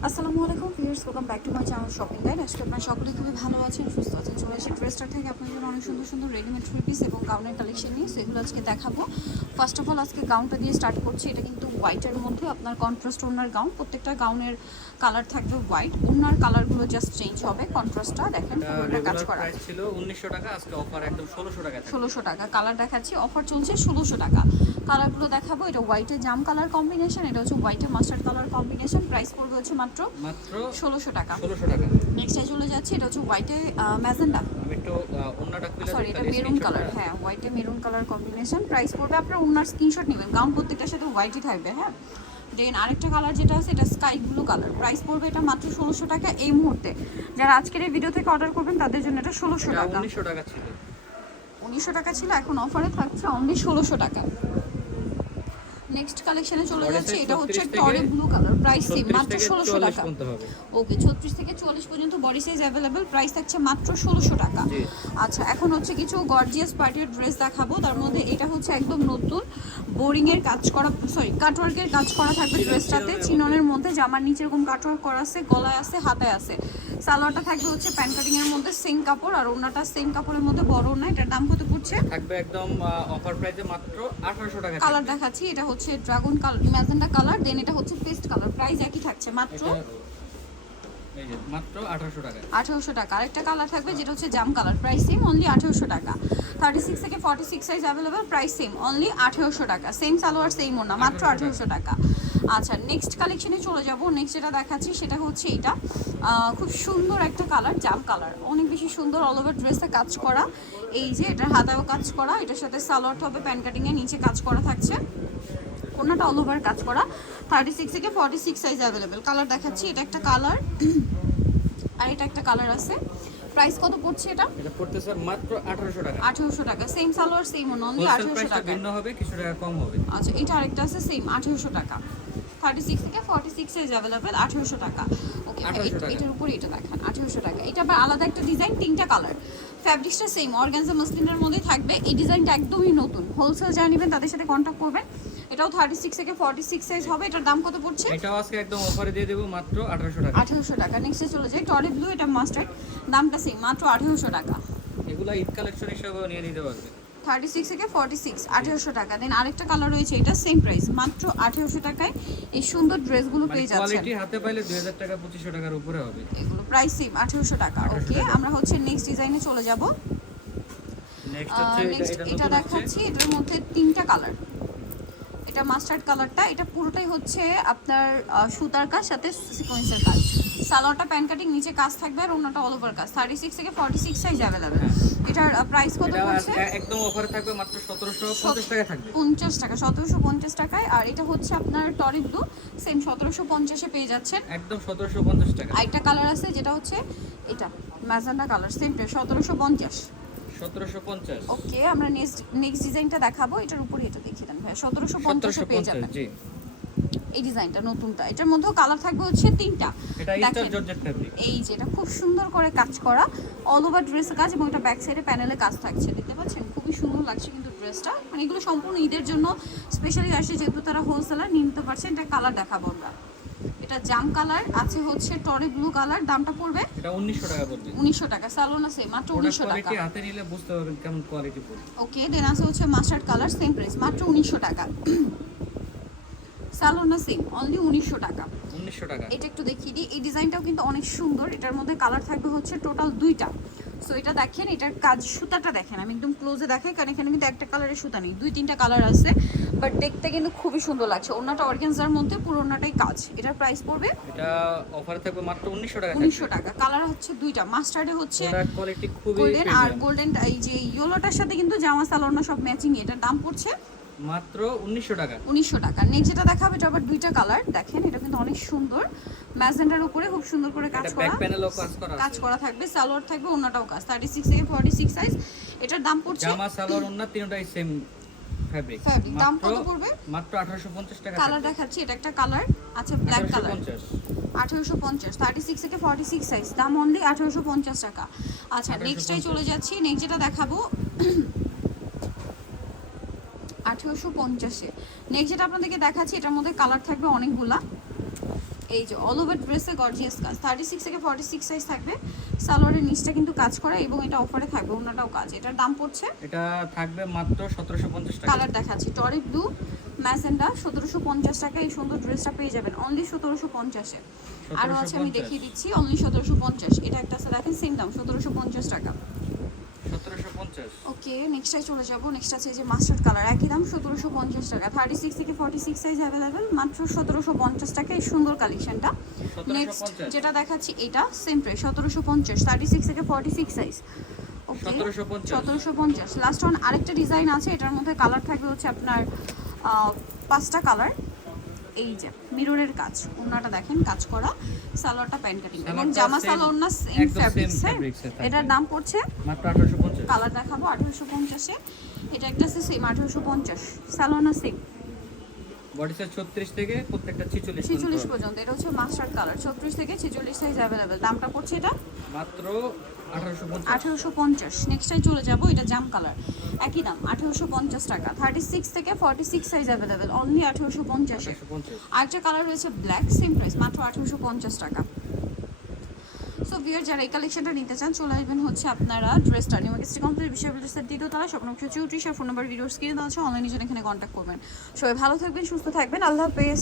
আসসালামু আলাইকুম viewers, welcome back to my channel shopping guide. আজকে আপনারা সকলে খুবই ভালো আছেন, সুস্থ আছেন, চলে আসি ড্রেসটা থেকে। আপনাদের অনেক সুন্দর সুন্দর রেডিমেড থ্রি পিস এবং গাউনের কালেকশন নিয়ে। সেগুলো আজকে দেখাবো। ফার্স্ট অফ অল আজকে গাউনটা দিয়ে স্টার্ট করছি। এটা কিন্তু হোয়াইটের মধ্যে। আপনার কন্ট্রাস্ট ওনার গাউন প্রত্যেকটা গাউনের কালার থাকবে হোয়াইট ওনার কালারগুলো জাস্ট চেঞ্জ হবে। কন্ট্রাস্টটা দেখেন পুরোটা কাজ করা। ছিল 1900 টাকা। আজকে অফার একদম 1600 টাকা থাকবে। ষোলোশো টাকা। কালার দেখাচ্ছি। অফার চলছে ষোলোশো টাকা। কালারগুলো দেখাবো। এটা হোয়াইটে জাম কালার কম্বিনেশন এটা হচ্ছে হোয়াইটে মাস্টার্ড কালার কম্বিনেশন প্রাইস পড়বে হচ্ছে মাত্র মাত্র ষোলোশো টাকা। 1600 টাকা। নেক্সটে চলে যাচ্ছে এটা হচ্ছে হোয়াইটে ম্যাজেন্ডা। একটু খুলে সরি এটা মেরুন কালার হ্যাঁ হোয়াইটে মেরুন কালার কম্বিনেশন প্রাইস পড়বে আপনার ওনার স্ক্রিনশট নেবেন গাউন প্রত্যেকটার সাথে হোয়াইটই থাকবে হ্যাঁ। দেন আরেকটা কালার যেটা আছে এটা স্কাই ব্লু কালার প্রাইস পড়বে এটা মাত্র ষোলোশো টাকা এই মুহূর্তে। যারা আজকের এই ভিডিও থেকে অর্ডার করবেন তাদের জন্য এটা ষোলোশো টাকা। 1900 টাকা ছিল। উনিশশো টাকা ছিল এখন অফারে থাকছে অনলি ষোলোশো টাকা। নেক্সট কালেকশনে চলে যাচ্ছে এটা হচ্ছে 36 টরে ব্লু কালার প্রাইস সেম মাত্র থেকে ষোলোশো টাকা। ওকে ছত্রিশ থেকে চুয়াল্লিশ পর্যন্ত বডি সাইজ অ্যাভেলেবেল প্রাইস থাকছে মাত্র ষোলোশো টাকা। আচ্ছা এখন হচ্ছে কিছু গর্জিয়াস পার্টির ড্রেস দেখাবো তার মধ্যে এটা হচ্ছে একদম নতুন বোরিং এর কাজ করা সরি কাটওয়ার্কের কাজ করা থাকবে ড্রেসটাতে চিননের মধ্যে। জামার নিচে এরকম কাটওয়ার্ক করা আছে গলায় আছে হাতায় আছে। সালোয়ারটা থাকবে হচ্ছে প্যান্ট কাটিং এর মধ্যে সেম কাপড় আর ওনাটা সেম কাপড়ের মধ্যে বড় না এটার দাম কত? পড়ছে থাকবে একদম অফার প্রাইসে মাত্র 1800 টাকা কালার দেখাচ্ছি এটা হচ্ছে dragon colour magenta colour then এটা হচ্ছে পেস্ট কালার প্রাইস একই থাকছে মাত্র মাত্র 1800 টাকা। আরেকটা কালার থাকবে যেটা হচ্ছে জাম কালার প্রাইস সেম অনলি আঠেরোশো টাকা। থার্টি সিক্স থেকে সাইজ প্রাইস সেম অনলি আঠেরোশো টাকা। সেম সালোয়ার সেম ওনা মাত্র 1800 আঠেরোশো টাকা। আচ্ছা নেক্সট কালেকশনে চলে যাব। নেক্সট যেটা দেখাচ্ছি সেটা হচ্ছে এটা খুব সুন্দর একটা কালার জাম কালার অনেক বেশি সুন্দর অল ওভার ড্রেসে কাজ করা। এই যে এটার হাতাও কাজ করা। এটার সাথে সালোয়ার হবে প্যান কাটিংয়ে নিচে কাজ করা থাকছে। কোনটা অল ওভার কাজ করা। থার্টি সিক্স থেকে forty six size available colour দেখাচ্ছি এটা একটা কালার আর এটা একটা কালার আছে। প্রাইস কত পড়ছে এটা? এটা পড়তেছে মাত্র 1800 টাকা। আঠেরোশো টাকা। Same salwar same only wholesale আঠেরোশো প্রাইসটা টাকা। ভিন্ন হবে কিছু টাকা কম হবে। আচ্ছা এটা আরেকটা আছে সেম আঠেরোশো টাকা। থার্টি সিক্স থেকে ফর্টি সিক্স সাইজ অ্যাভেলেবেল আঠেরোশো টাকা। ওকে এটার উপরে এটা দেখান আঠেরোশো টাকা। এটা আবার আলাদা একটা ডিজাইন তিনটা কালার ফ্যাব্রিক্সটা সেম অর্গানজা মসলিনের মধ্যে থাকবে। এই ডিজাইনটা একদমই নতুন। হোলসেল যারা নেবেন তাদের সাথে কন্ট্যাক্ট করবেন। এটাও থার্টি সিক্স থেকে ফর্টি সিক্স সাইজ হবে। এটার দাম কত পড়ছে? এটাও আজকে একদম অফারে দিয়ে দেব মাত্র 1800 টাকা। আঠেরোশো টাকা। নেক্সটে চলে যাই। টরে ব্লু এটা মাস্টার্ড দামটা সেম মাত্র আঠেরোশো টাকা। এগুলা ঈদ কালেকশন হিসেবেও নিয়ে নিতে পারবে। থার্টি সিক্স থেকে ফর্টি সিক্স আঠেরোশো টাকা। দেন আরেকটা কালার রয়েছে এটা সেম প্রাইস মাত্র আঠেরোশো টাকায় এই সুন্দর ড্রেসগুলো মানে পেয়ে যাচ্ছেন। হাতে পাইলে 2000 টাকা 2500 টাকার উপরে হবে। এগুলো প্রাইস সেম আঠেরোশো টাকা। ওকে আমরা হচ্ছে নেক্সট ডিজাইনে চলে যাব। নেক্সট এটা দেখাচ্ছি এটার মধ্যে তিনটা কালার এটা মাস্টার্ড কালারটা এটা পুরোটাই হচ্ছে আপনার সুতার কাজ সাথে সিকোয়েন্সের কাজ। সালোয়ারটা প্যান কাটিং নিচে কাজ থাকবে আর অন্যটা অল ওভার কাজ। থার্টি সিক্স থেকে ফর্টি সিক্স সাইজ অ্যাভেলেবেল এটার প্রাইস কত পড়ছে? একদম অফারে থাকবে মাত্র 1750 টাকা থাকবে। পঞ্চাশ টাকা সতেরোশো পঞ্চাশ টাকায়। আর এটা হচ্ছে আপনার টরি ব্লু সেম সতেরোশো পঞ্চাশে পেয়ে যাচ্ছেন। একদম 1750 টাকা। আরেকটা কালার আছে যেটা হচ্ছে এটা ম্যাজেন্ডা কালার সেমটা সতেরোশো পঞ্চাশ। 1750 ওকে আমরা নেক্সট নেক্সট ডিজাইনটা দেখাবো। এটার উপরে এটা দেখিয়ে দেন ভাই সতেরোশো পঞ্চাশে পেয়ে যাবেন। জি। এই ডিজাইনটা নতুনটা। এটার মধ্যেও কালার থাকবে হচ্ছে তিনটা। এই যে এটা খুব সুন্দর করে কাজ করা। অল ওভার ড্রেসের কাজ এবং এটা ব্যাক সাইডে প্যানেলে কাজ থাকছে। দেখতে পাচ্ছেন? খুবই সুন্দর লাগছে কিন্তু ড্রেসটা মানে এগুলো সম্পূর্ণ ঈদের জন্য স্পেশালি আসছে যেহেতু তারা হোলসেলার নিতে পারছেন এটা কালার দেখাবো আমরা। এটা জাম কালার আছে হচ্ছে টরে ব্লু কালার দামটা পড়বে এটা 1900 টাকা পড়বে। উনিশশো টাকা সালোনা সে মাত্র ওটা উনিশশো টাকা। কোয়ালিটি হাতে নিলে বুঝতে পারবেন কেমন কোয়ালিটি পড়বে। ওকে দেন আছে হচ্ছে মাস্টার্ড কালার সেম প্রাইস মাত্র উনিশশো টাকা। সালোনা সেম অনলি উনিশশো টাকা। 1900 টাকা। এটা একটু দেখিয়ে দিই। এই ডিজাইনটাও কিন্তু অনেক সুন্দর। এটার মধ্যে কালার থাকবে হচ্ছে টোটাল দুইটা। সো এটা দেখেন এটার কাজ সুতাটা দেখেন। আমি একদম ক্লোজে দেখাই কারণ এখানে কিন্তু একটা কালারের সুতা নেই। দুই তিনটা কালার আছে বাট দেখতে কিন্তু খুবই সুন্দর লাগছে। ওনাটা অর্গেনজার মধ্যে পুরো ওনাটাই কাজ। এটার প্রাইস পড়বে এটা অফারে থাকবে মাত্র 1900 টাকা উনিশশো টাকা। কালার হচ্ছে দুইটা। মাস্টার্ডে হচ্ছে কোয়ালিটি খুবই গোল্ডেন আর গোল্ডেন এই যে ইয়েলোটার সাথে কিন্তু জামা সালোয়ার সব ম্যাচিং এটার দাম পড়ছে মাত্র 1900 টাকা। উনিশশো টাকা। নেক্সট যেটা দেখাবে এটা আবার দুইটা কালার দেখেন এটা কিন্তু অনেক সুন্দর। ম্যাজেন্ডার উপরে খুব সুন্দর করে কাজ করা। ব্যাক প্যানেলও কাজ করা কাজ করা থাকবে। সালোয়ার থাকবে অন্যটাও কাজ। থার্টি সিক্স থেকে ফর্টি সিক্স সাইজ এটার দাম পড়ছে জামা সালোয়ার ওন্না তিনটাই সেম দাম কত পড়বে? মাত্র 1850 টাকা কালার দেখাচ্ছি এটা একটা কালার আচ্ছা ব্ল্যাক কালার 1850 আঠেরোশো পঞ্চাশ। থার্টি সিক্স থেকে ফর্টি সিক্স সাইজ দাম অনলি আঠেরোশো পঞ্চাশ টাকা। আচ্ছা নেক্সটটাই চলে যাচ্ছি। নেক্সট যেটা দেখাবো আঠেরোশো পঞ্চাশে। নেক্সট যেটা আপনাদেরকে দেখাচ্ছি এটার মধ্যে কালার থাকবে অনেকগুলা। এই যে অল ওভার ড্রেসে গর্জিয়াস কাজ। থার্টি সিক্স থেকে ফর্টি সিক্স সাইজ থাকবে। সালোয়ারের নিচটা কিন্তু কাজ করা এবং এটা অফারে থাকবে অন্যটাও কাজ। এটার দাম পড়ছে? এটা থাকবে মাত্র সতেরোশো পঞ্চাশ টাকা। কালার দেখাচ্ছি। টরি ব্লু ম্যাসেন্ডা সতেরোশো পঞ্চাশ টাকা। এই সুন্দর ড্রেসটা পেয়ে যাবেন অনলি সতেরোশো পঞ্চাশে। আরও আছে আমি দেখিয়ে দিচ্ছি অনলি সতেরোশো পঞ্চাশ। এটা একটা দেখেন সেম দাম সতেরোশো পঞ্চাশ টাকা। ওকে নেক্সটটাই চলে যাব। নেক্সট আছে যে মাস্টার্ড কালার একই দাম সতেরোশো পঞ্চাশ টাকা। থার্টি সিক্স থেকে ফর্টি সিক্স সাইজ অ্যাভেলেবেল মাত্র সতেরোশো পঞ্চাশ টাকা এই সুন্দর কালেকশনটা নেক্সট যেটা দেখাচ্ছি এটা সেম প্রাইস সতেরোশো পঞ্চাশ। থার্টি সিক্স থেকে ফর্টি সিক্স সাইজ ওকে সতেরোশো পঞ্চাশ। লাস্ট ওয়ান আরেকটা ডিজাইন আছে এটার মধ্যে কালার থাকবে হচ্ছে আপনার পাঁচটা কালার এই যে মিররের কাজ। ওনাটা দেখেন কাজ করা। সালোয়ারটা প্যান্ট কাটিং এবং জামা সালোয়ার না সেম ফ্যাব্রিক্স হ্যাঁ। এটার দাম পড়ছে মাত্র কালার দেখাবো আঠারোশো পঞ্চাশে। এটা একটা আছে সেম আঠারোশো পঞ্চাশ। সালোয়ার না সেম বডি সাইজ ছত্রিশ থেকে প্রত্যেকটা ছিচল্লিশ ছেচল্লিশ পর্যন্ত। এটা হচ্ছে মাস্টার্ড কালার ছত্রিশ থেকে ছেচল্লিশ সাইজ অ্যাভেলেবেল দামটা পড়ছে এটা? মাত্র চলে যাব এটা জাম কালার একই দাম টাকা। থার্টি সিক্স থেকে ফর্টি সিক্স সাইজ অনলি আরেকটা কালার রয়েছে ব্ল্যাক সেম প্রাইস মাত্র আঠেরোশো পঞ্চাশ টাকা। সো যারা এই কালেকশনটা নিতে চান, চলে আসবেন হচ্ছে আপনারা ড্রেসটা নিউ মার্কেট কমপ্লিট বিষয় বিদ্যাসার দ্বিতীয় তারা স্বপ্ন চৌত্রিশ ফোন নাম্বার ভিডিওর স্ক্রিনে দেওয়া আছে অনলাইনে জন্য এখানে কন্ট্যাক্ট করবেন। সবাই ভালো থাকবেন, সুস্থ থাকবেন, আল্লাহ হাফেজ।